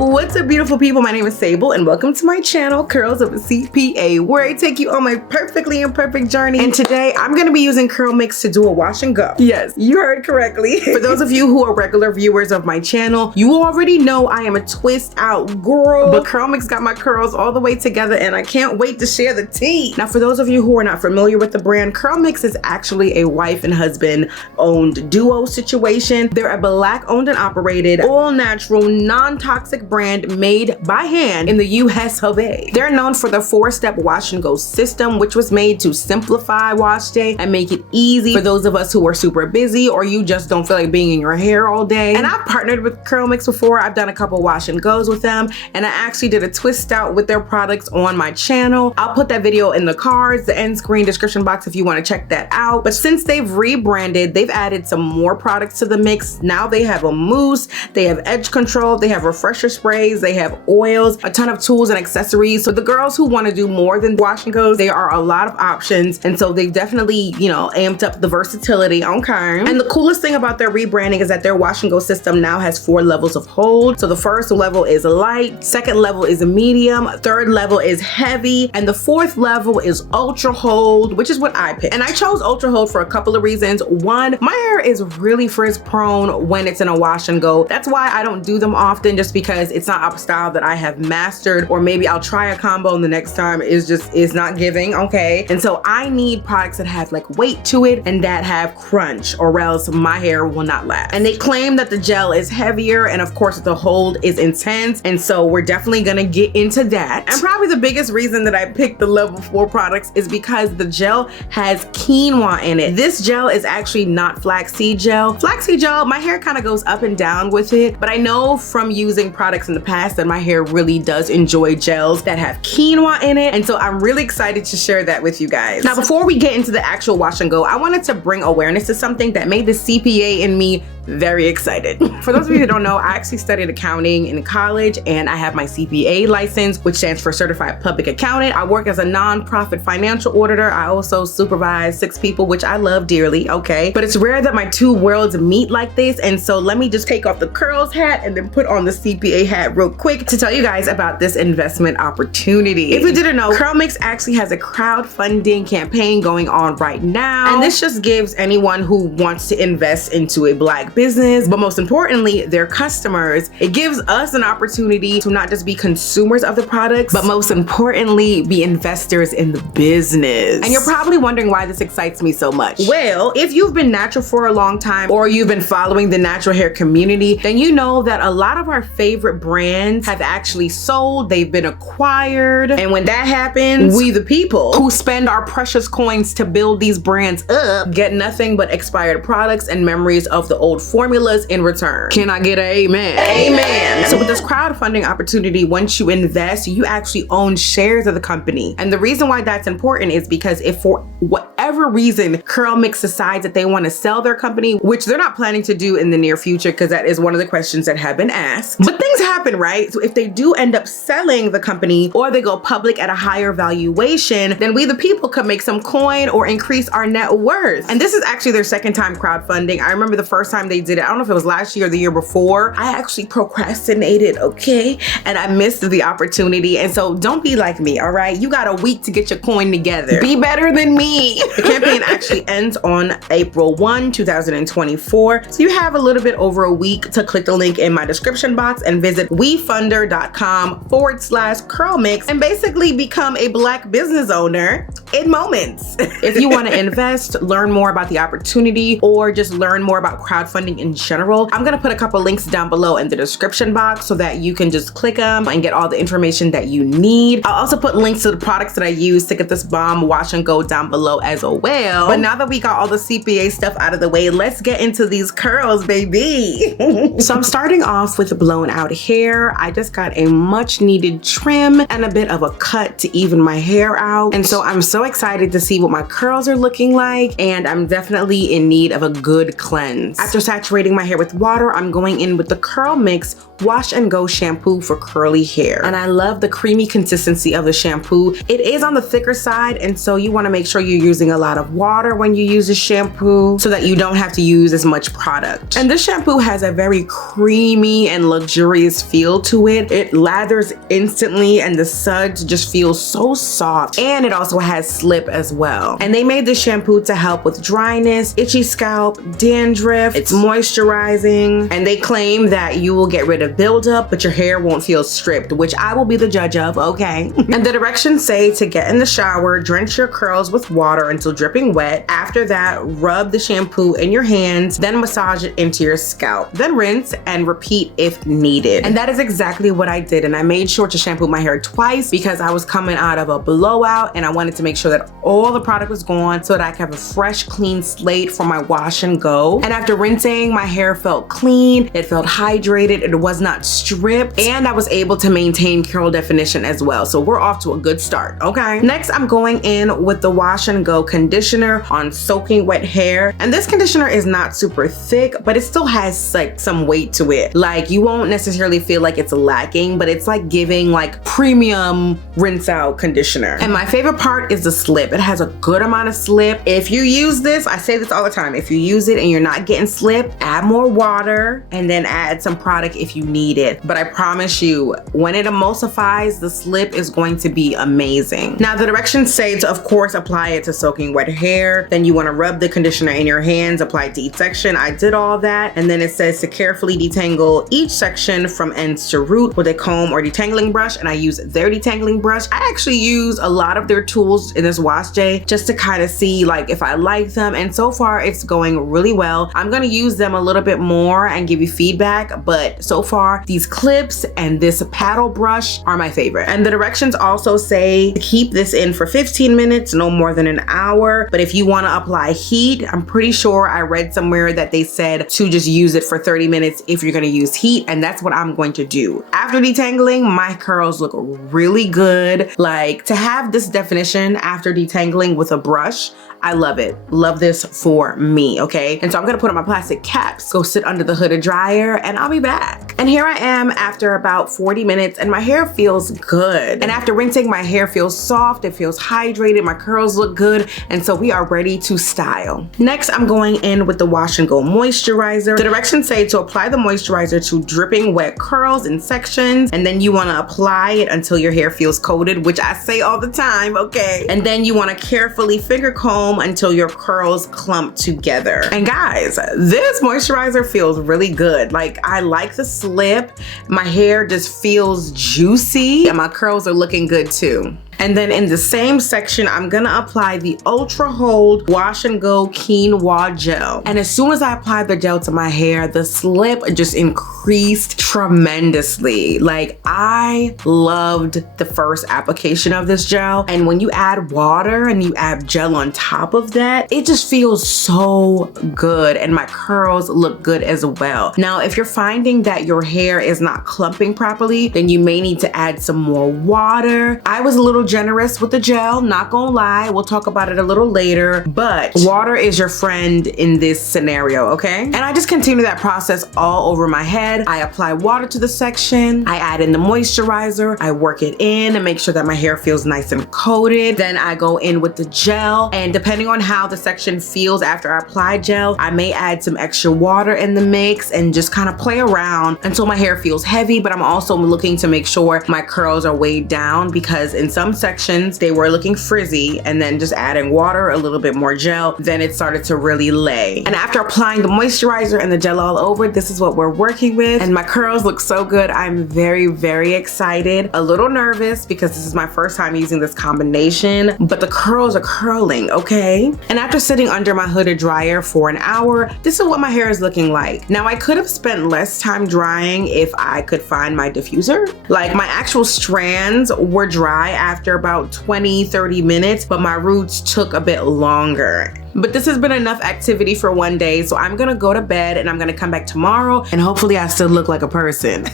What's up, beautiful people? My name is Sable and welcome to my channel, Curls of a CPA, where I take you on my perfectly imperfect journey. And today I'm gonna be using CurlMix to do a wash and go. Yes, you heard correctly. For those of you who are regular viewers of my channel, you already know I am a twist out girl, but CurlMix got my curls all the way together and I can't wait to share the tea. Now, for those of you who are not familiar with the brand, CurlMix is actually a wife and husband owned duo situation. They're a Black owned and operated, all natural, non-toxic brand made by hand in the US of A. They're known for their 4-step wash and go system, which was made to simplify wash day and make it easy for those of us who are super busy or you just don't feel like being in your hair all day. And I've partnered with CurlMix before. I've done a couple wash and goes with them, and I actually did a twist out with their products on my channel. I'll put that video in the cards, the end screen, description box if you want to check that out. But since they've rebranded, they've added some more products to the mix. Now they have a mousse, they have edge control, they have refresher sprays, they have oils, a ton of tools and accessories. So the girls who want to do more than wash and goes, there are a lot of options. And so they've definitely, amped up the versatility. Okay. And the coolest thing about their rebranding is that their wash and go system now has 4 levels of hold. So the first level is light, second level is a medium, third level is heavy, and the 4th level is ultra hold, which is what I picked. And I chose ultra hold for a couple of reasons. One, my hair is really frizz prone when it's in a wash and go. That's why I don't do them often, just because it's not a style that I have mastered, or maybe I'll try a combo and the next time is not giving, okay? And so I need products that have like weight to it and that have crunch, or else my hair will not last. And they claim that the gel is heavier, and of course the hold is intense, and so we're definitely gonna get into that. And probably the biggest reason that I picked the level 4 products is because the gel has quinoa in it. This gel is actually not flaxseed gel. Flaxseed gel, my hair kind of goes up and down with it, but I know from using products in the past that my hair really does enjoy gels that have quinoa in it, and so I'm really excited to share that with you guys. Now, before we get into the actual wash and go, I wanted to bring awareness to something that made the CPA in me very excited. For those of you who don't know, I actually studied accounting in college, and I have my CPA license, which stands for Certified Public Accountant. I work as a nonprofit financial auditor. I also supervise 6 people, which I love dearly, okay? But it's rare that my 2 worlds meet like this, and so let me just take off the curls hat and then put on the CPA hat real quick to tell you guys about this investment opportunity. If you didn't know, CurlMix actually has a crowdfunding campaign going on right now, and this just gives anyone who wants to invest into a Black business, but most importantly, their customers. It gives us an opportunity to not just be consumers of the products, but most importantly, be investors in the business. And you're probably wondering why this excites me so much. Well, if you've been natural for a long time, or you've been following the natural hair community, then you know that a lot of our favorite brands have actually sold, they've been acquired. And when that happens, we the people who spend our precious coins to build these brands up get nothing but expired products and memories of the old formulas in return. Can I get an amen? Amen. So with this crowdfunding opportunity, once you invest, you actually own shares of the company. And the reason why that's important is because if for whatever reason CurlMix decides that they want to sell their company, which they're not planning to do in the near future, because that is one of the questions that have been asked, but things happen, right? So if they do end up selling the company, or they go public at a higher valuation, then we the people could make some coin or increase our net worth. And this is actually their 2nd time crowdfunding. I remember the first time they did it, I don't know if it was last year or the year before, I actually procrastinated, okay? And I missed the opportunity. And so don't be like me, all right? You got a week to get your coin together. Be better than me. The campaign actually ends on April 1, 2024. So you have a little bit over a week to click the link in my description box and visit wefunder.com/CurlMix and basically become a Black business owner in moments. If you want to invest, learn more about the opportunity, or just learn more about crowdfunding in general, I'm gonna put a couple links down below in the description box so that you can just click them and get all the information that you need. I'll also put links to the products that I use to get this bomb wash and go down below as well. But now that we got all the CPA stuff out of the way, let's get into these curls, baby. So I'm starting off with blown out hair. I just got a much needed trim and a bit of a cut to even my hair out. And so I'm so excited to see what my curls are looking like, and I'm definitely in need of a good cleanse. After saturating my hair with water, I'm going in with the CurlMix Wash and Go Shampoo for curly hair. And I love the creamy consistency of the shampoo. It is on the thicker side, and so you want to make sure you're using a lot of water when you use the shampoo so that you don't have to use as much product. And this shampoo has a very creamy and luxurious feel to it. It lathers instantly and the suds just feel so soft. And it also has slip as well. And they made this shampoo to help with dryness, itchy scalp, dandruff. It's moisturizing. And they claim that you will get rid of buildup, but your hair won't feel stripped, which I will be the judge of, okay? And the directions say to get in the shower, drench your curls with water until dripping wet. After that, rub the shampoo in your hands, then massage it into your scalp. Then rinse and repeat if needed. And that is exactly what I did. And I made sure to shampoo my hair twice because I was coming out of a blowout and I wanted to make sure that all the product was gone so that I could have a fresh, clean slate for my wash and go. And after rinsing, my hair felt clean, it felt hydrated, it was not stripped, and I was able to maintain curl definition as well. So we're off to a good start, okay? Next, I'm going in with the Wash and Go conditioner on soaking wet hair. And this conditioner is not super thick, but it still has like some weight to it. Like you won't necessarily feel like it's lacking, but it's like giving like premium rinse out conditioner. And my favorite part is the slip. It has a good amount of slip. If you use this, I say this all the time, if you use it and you're not getting slip, add more water and then add some product if you need it. But I promise you, when it emulsifies, the slip is going to be amazing. Now the directions say to, of course, apply it to soaking wet hair. Then you want to rub the conditioner in your hands, apply it to each section. I did all that. And then it says to carefully detangle each section from ends to root with a comb or detangling brush. And I use their detangling brush. I actually use a lot of their tools in this wash day just to kind of see like if I like them. And so far it's going really well. I'm going to use them a little bit more and give you feedback. But so far these clips and this paddle brush are my favorite. And the directions also say to keep this in for 15 minutes, no more than an hour. But if you want to apply heat, I'm pretty sure I read somewhere that they said to just use it for 30 minutes if you're going to use heat. And that's what I'm going to do. After detangling, my curls look really good. Like to have this definition after detangling with a brush, I love it. Love this for me, okay? And so I'm gonna put on my plastic caps, go sit under the hooded dryer, and I'll be back. And here I am after about 40 minutes and my hair feels good. And after rinsing, my hair feels soft, it feels hydrated, my curls look good, and so we are ready to style. Next, I'm going in with the Wash and Go moisturizer. The directions say to apply the moisturizer to dripping wet curls in sections, and then you wanna apply it until your hair feels coated, which I say all the time, okay? And then you wanna carefully finger comb until your curls clump together. And guys, this moisturizer feels really good. Like I like the slip. My hair just feels juicy and my curls are looking good too. And then in the same section, I'm gonna apply the Ultra Hold Wash and Go Quinoa Gel. And as soon as I applied the gel to my hair, the slip just increased tremendously. Like I loved the first application of this gel. And when you add water and you add gel on top of that, it just feels so good. And my curls look good as well. Now, if you're finding that your hair is not clumping properly, then you may need to add some more water. I was a little generous with the gel, not gonna lie. We'll talk about it a little later, but water is your friend in this scenario, okay? And I just continue that process all over my head. I apply water to the section, I add in the moisturizer, I work it in and make sure that my hair feels nice and coated. Then I go in with the gel, and depending on how the section feels after I apply gel, I may add some extra water in the mix and just kind of play around until my hair feels heavy. But I'm also looking to make sure my curls are weighed down, because in some sections they were looking frizzy, and then just adding water, a little bit more gel, then it started to really lay. And after applying the moisturizer and the gel all over, this is what we're working with, and my curls look so good. I'm very, very excited, a little nervous because this is my first time using this combination, but the curls are curling, okay? And after sitting under my hooded dryer for an hour, this is what my hair is looking like. Now I could have spent less time drying if I could find my diffuser. Like my actual strands were dry after about 20-30 minutes, but my roots took a bit longer. But this has been enough activity for one day, so I'm gonna go to bed and I'm gonna come back tomorrow and hopefully I still look like a person.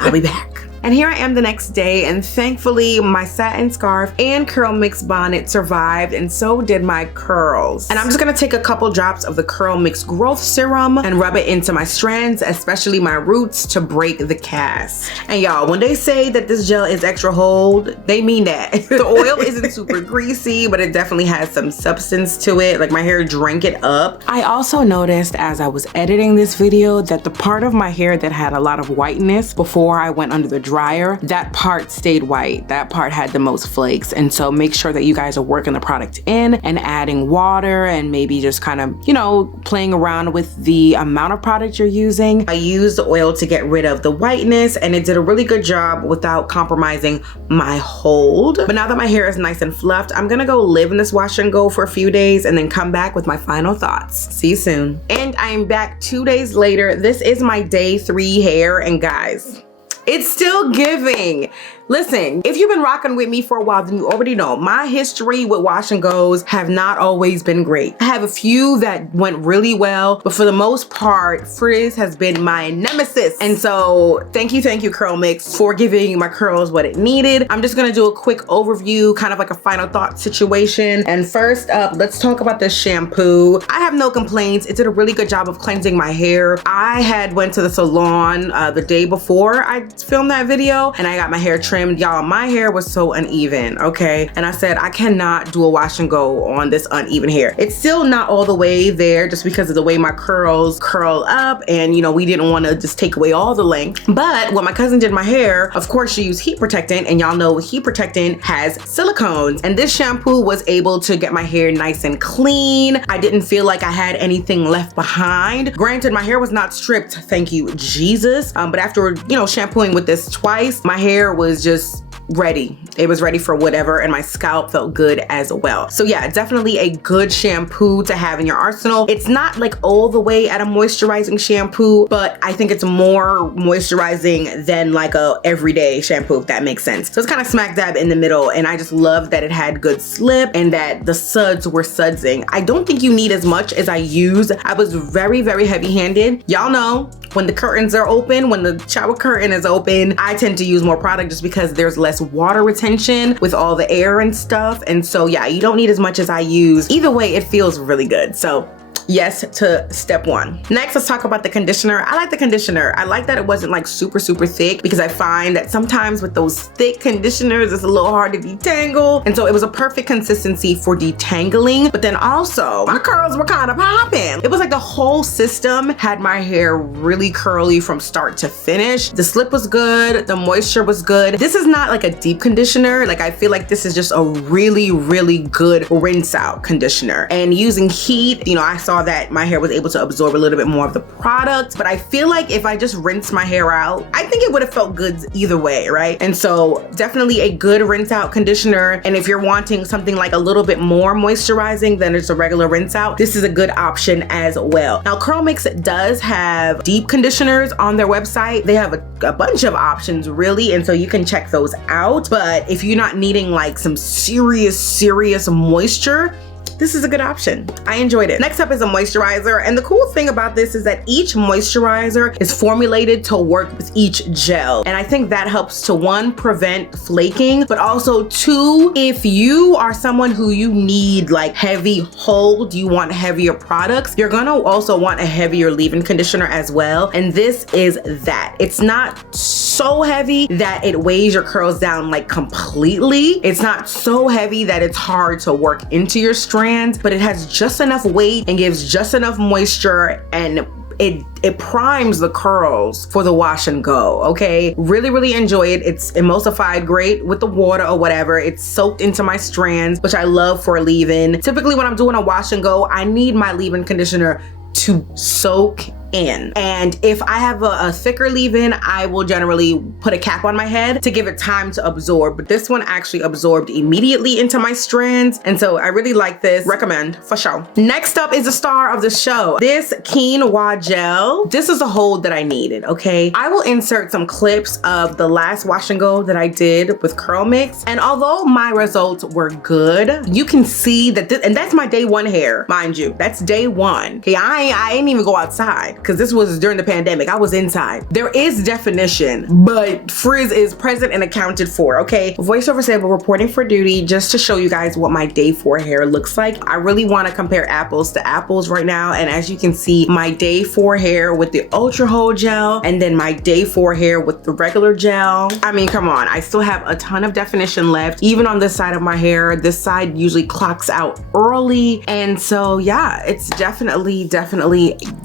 I'll be back. And here I am the next day, and thankfully my satin scarf and CurlMix bonnet survived, and so did my curls. And I'm just gonna take a couple drops of the CurlMix growth serum and rub it into my strands, especially my roots, to break the cast. And y'all, when they say that this gel is extra hold, they mean that. The oil isn't super greasy, but it definitely has some substance to it. Like, my hair drank it up. I also noticed as I was editing this video that the part of my hair that had a lot of whiteness before I went under the dryer, that part stayed white. That part had the most flakes. And so make sure that you guys are working the product in and adding water and maybe just kind of, you know, playing around with the amount of product you're using. I used the oil to get rid of the whiteness, and it did a really good job without compromising my hold. But now that my hair is nice and fluffed, I'm gonna go live in this wash and go for a few days and then come back with my final thoughts. See you soon. And I'm back 2 days later. This is my day 3 hair, and guys, it's still giving. Listen, if you've been rocking with me for a while, then you already know my history with wash and goes have not always been great. I have a few that went really well, but for the most part, Frizz has been my nemesis. And so thank you CurlMix for giving my curls what it needed. I'm just gonna do a quick overview, kind of like a final thought situation. And first up, let's talk about this shampoo. I have no complaints. It did a really good job of cleansing my hair. I had went to the salon the day before I filmed that video, and I got my hair trimmed. Y'all, my hair was so uneven, okay? And I said, I cannot do a wash and go on this uneven hair. It's still not all the way there just because of the way my curls curl up, and you know, we didn't want to just take away all the length. But when my cousin did my hair, of course she used heat protectant, and y'all know heat protectant has silicones, and this shampoo was able to get my hair nice and clean. I didn't feel like I had anything left behind. Granted, my hair was not stripped, thank you Jesus, but after, you know, shampooing with this twice, my hair was just ready. It was ready for whatever, and my scalp felt good as well. So yeah, definitely a good shampoo to have in your arsenal. It's not like all the way at a moisturizing shampoo, but I think it's more moisturizing than like a everyday shampoo, if that makes sense. So it's kind of smack dab in the middle, and I just love that it had good slip and that the suds were sudsing. I don't think you need as much as I used. I was very heavy handed. Y'all know when the curtains are open, when the shower curtain is open, I tend to use more product just because there's less water retention with all the air and stuff. And so yeah, you don't need as much as I use. Either way, it feels really good. So yes to step 1. Next, let's talk about the conditioner. I like the conditioner. I like that it wasn't like super thick, because I find that sometimes with those thick conditioners, it's a little hard to detangle. And so it was a perfect consistency for detangling, but then also my curls were kind of popping. It was like the whole system had my hair really curly from start to finish. The slip was good. The moisture was good. This is not like a deep conditioner. Like, I feel like this is just a really good rinse out conditioner. And using heat, you know, I saw that my hair was able to absorb a little bit more of the product, but I feel like if I just rinsed my hair out, I think it would have felt good either way, right? And so definitely a good rinse out conditioner. And if you're wanting something like a little bit more moisturizing than it's a regular rinse out, this is a good option as well. Now, CurlMix does have deep conditioners on their website. They have a bunch of options really, and so you can check those out. But if you're not needing like some serious moisture, this is a good option. I enjoyed it. Next up is a moisturizer, and the cool thing about this is that each moisturizer is formulated to work with each gel. And I think that helps to, 1, prevent flaking, but also 2, if you are someone who you need like heavy hold, you want heavier products, you're gonna also want a heavier leave-in conditioner as well. And this is that. It's not so heavy that it weighs your curls down like completely. It's not so heavy that it's hard to work into your strand, but it has just enough weight and gives just enough moisture, and it primes the curls for the wash and go, okay? Really enjoy it. It's emulsified great with the water or whatever. It's soaked into my strands, which I love for a leave-in. Typically when I'm doing a wash and go, I need my leave-in conditioner to soak in. And if I have a thicker leave-in, I will generally put a cap on my head to give it time to absorb. But this one actually absorbed immediately into my strands. And so I really like this. Recommend for sure. Next up is the star of the show. This Quinoa gel. This is a hold that I needed, okay? I will insert some clips of the last wash and go that I did with CurlMix. And although my results were good, you can see that this, and that's my day 1 hair, mind you. That's day 1. Okay, I mean, I didn't even go outside because this was during the pandemic. I was inside. There is definition, but frizz is present and accounted for, okay? Voiceover Sable reporting for duty, just to show you guys what my day 4 hair looks like. I really want to compare apples to apples right now, and as you can see, my day 4 hair with the ultra hold gel and then my day 4 hair with the regular gel. I mean, come on, I still have a ton of definition left, even on this side of my hair. This side usually clocks out early, and so yeah, it's definitely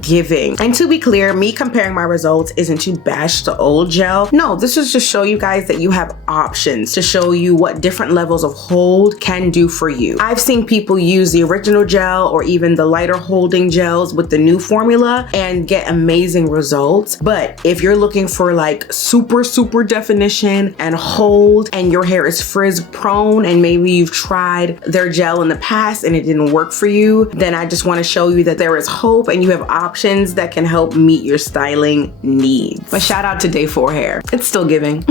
giving. And to be clear, me comparing my results isn't to bash the old gel. No, this is to show you guys that you have options, to show you what different levels of hold can do for you. I've seen people use the original gel or even the lighter holding gels with the new formula and get amazing results. But if you're looking for like super definition and hold, and your hair is frizz prone, and maybe you've tried their gel in the past and it didn't work for you, then I just want to show you that there is hope and you have options that can help meet your styling needs. But shout out to day 4 hair. It's still giving.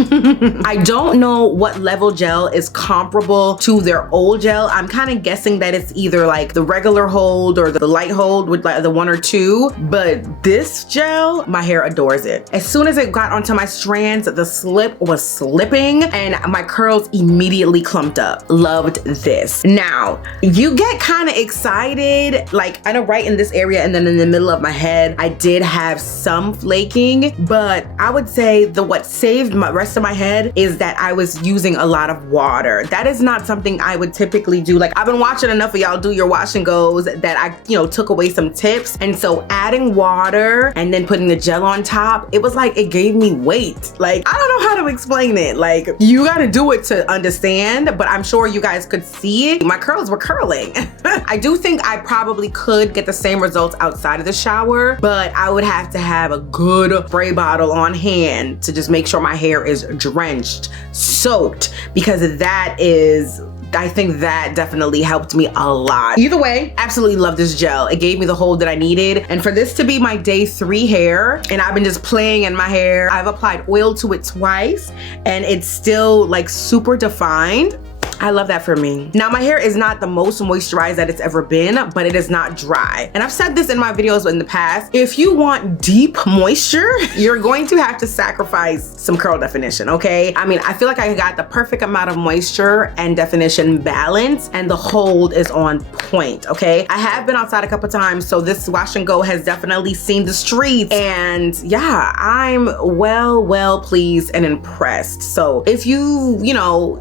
I don't know what level gel is comparable to their old gel. I'm kind of guessing that it's either like the regular hold or the light hold with like the 1 or 2, but this gel, my hair adores it. As soon as it got onto my strands, the slip was slipping and my curls immediately clumped up. Loved this. Now, you get kind of excited, like I know right in this area and then in the middle of my head, I did have some flaking, but I would say what saved my rest of my head is that I was using a lot of water. That is not something I would typically do. Like, I've been watching enough of y'all do your wash and goes that I, took away some tips. And so adding water and then putting the gel on top, it was like, it gave me weight. Like, I don't know how to explain it. Like, you gotta do it to understand, but I'm sure you guys could see it. My curls were curling. I do think I probably could get the same results outside of the shower, but I would have to have a good spray bottle on hand to just make sure my hair is drenched, soaked, because that is, I think that definitely helped me a lot. Either way, absolutely love this gel. It gave me the hold that I needed. And for this to be my day 3 hair, and I've been just playing in my hair, I've applied oil to it twice and it's still like super defined. I love that for me. Now, my hair is not the most moisturized that it's ever been, but it is not dry. And I've said this in my videos in the past, if you want deep moisture, you're going to have to sacrifice some curl definition, okay? I mean, I feel like I got the perfect amount of moisture and definition balance, and the hold is on point, okay? I have been outside a couple times, so this wash and go has definitely seen the streets, and yeah, I'm well pleased and impressed. So if you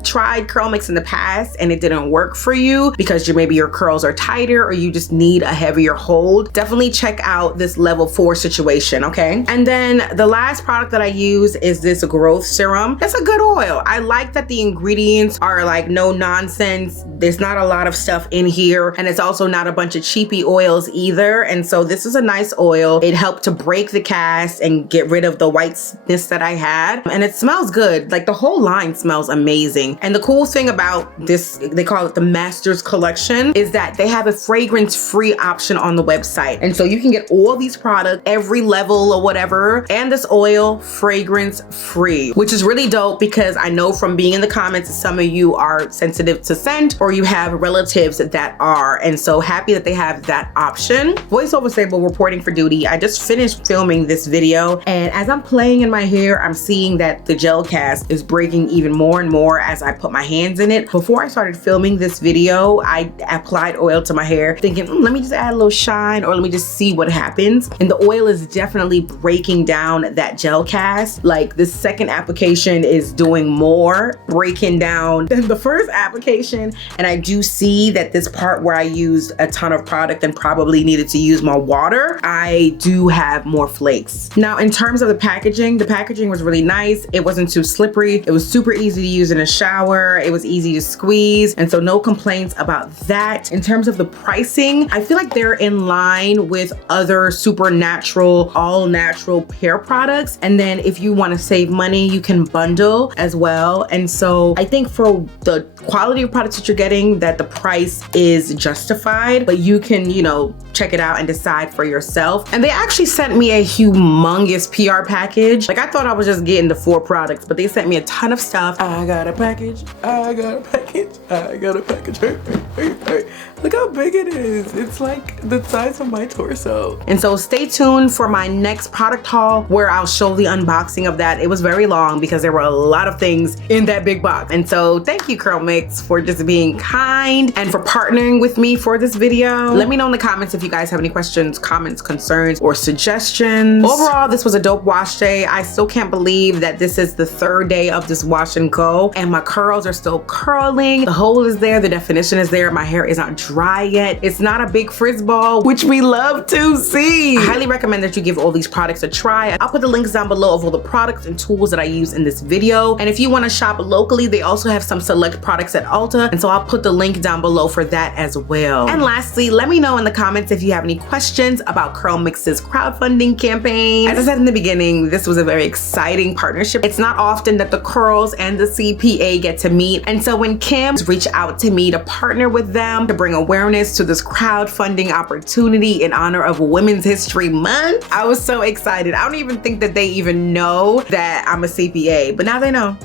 tried CurlMix in the past and it didn't work for you because maybe your curls are tighter or you just need a heavier hold, definitely check out this level 4 situation, okay? And then the last product that I use is this growth serum. It's a good oil. I like that the ingredients are like no nonsense. There's not a lot of stuff in here, and it's also not a bunch of cheapy oils either. And so this is a nice oil. It helped to break the cast and get rid of the whiteness that I had, and it smells good. Like, the whole line smells amazing. And the cool thing about this, they call it the Masters Collection, is that they have a fragrance-free option on the website. And so you can get all these products, every level or whatever, and this oil fragrance-free, which is really dope because I know from being in the comments that some of you are sensitive to scent or you have relatives that are. And so happy that they have that option. Voiceover Sable reporting for duty. I just finished filming this video, and as I'm playing in my hair, I'm seeing that the gel cast is breaking even more and more as I put my hands in it. Before I started filming this video, I applied oil to my hair thinking, let me just add a little shine, or let me just see what happens. And the oil is definitely breaking down that gel cast. Like, the second application is doing more breaking down than the first application. And I do see that this part where I used a ton of product and probably needed to use more water, I do have more flakes. Now, in terms of the packaging was really nice. It wasn't too slippery. It was super easy to use in a shower. It was easy to squeeze, and so no complaints about that. In terms of the pricing, I feel like they're in line with other super natural, all natural hair products. And then if you want to save money, you can bundle as well. And so I think for the quality of products that you're getting, that the price is justified, but you can, check it out and decide for yourself. And they actually sent me a humongous PR package. Like, I thought I was just getting the 4 products, but they sent me a ton of stuff. I got a package. package. I got a package. Hurry. Look how big it is. It's like the size of my torso. And so stay tuned for my next product haul where I'll show the unboxing of that. It was very long because there were a lot of things in that big box. And so thank you, CurlMix, for just being kind and for partnering with me for this video. Let me know in the comments if you guys have any questions, comments, concerns, or suggestions. Overall, this was a dope wash day. I still can't believe that this is the 3rd day of this wash and go, and my curls are still curling. The hole is there, the definition is there. My hair is not dry yet. It's not a big frizz ball, which we love to see. I highly recommend that you give all these products a try. I'll put the links down below of all the products and tools that I use in this video. And if you want to shop locally, they also have some select products at Ulta, and so I'll put the link down below for that as well. And lastly, let me know in the comments if you have any questions about CurlMix's crowdfunding campaign. As I said in the beginning, this was a very exciting partnership. It's not often that the Curls and the CPA get to meet, and so when Kim reached out to me to partner with them to bring awareness to this crowdfunding opportunity in honor of Women's History Month, I was so excited. I don't even think that they even know that I'm a CPA, but now they know.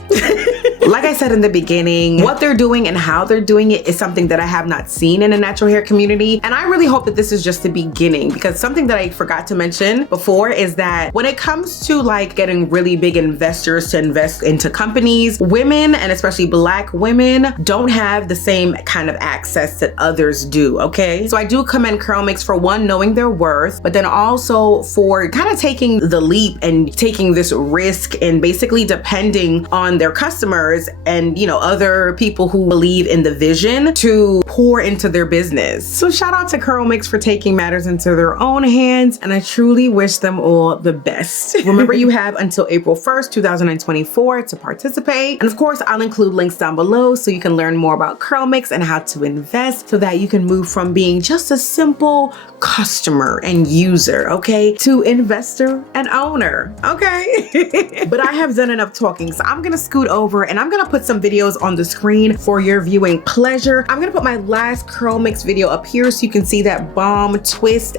Like I said in the beginning, what they're doing and how they're doing it is something that I have not seen in the natural hair community. And I really hope that this is just the beginning, because something that I forgot to mention before is that when it comes to like getting really big investors to invest into companies, women, and especially Black women, don't have the same kind of access that others do, okay? So I do commend CurlMix for one, knowing their worth, but then also for kind of taking the leap and taking this risk and basically depending on their customers and, you know, other people who believe in the vision to pour into their business. So shout out to CurlMix for taking matters into their own hands, and I truly wish them all the best. Remember, you have until April 1st, 2024 to participate. And of course, I'll include links down below so you can learn more about CurlMix and how to invest so that you can move from being just a simple customer and user, okay, to investor and owner, okay? But I have done enough talking, so I'm gonna scoot over and I'm gonna put some videos on the screen for your viewing pleasure. I'm gonna put my last CurlMix video up here so you can see that bomb twist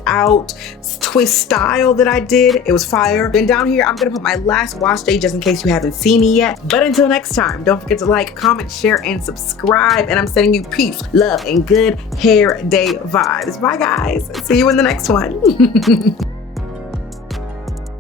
style that I did. It was fire. Then down here, I'm gonna put my last wash day just in case you haven't seen it yet. But until next time, don't forget to like, comment, share, and subscribe. And I'm sending you peace, love, and good hair day vibes. Bye guys. See you in the next one.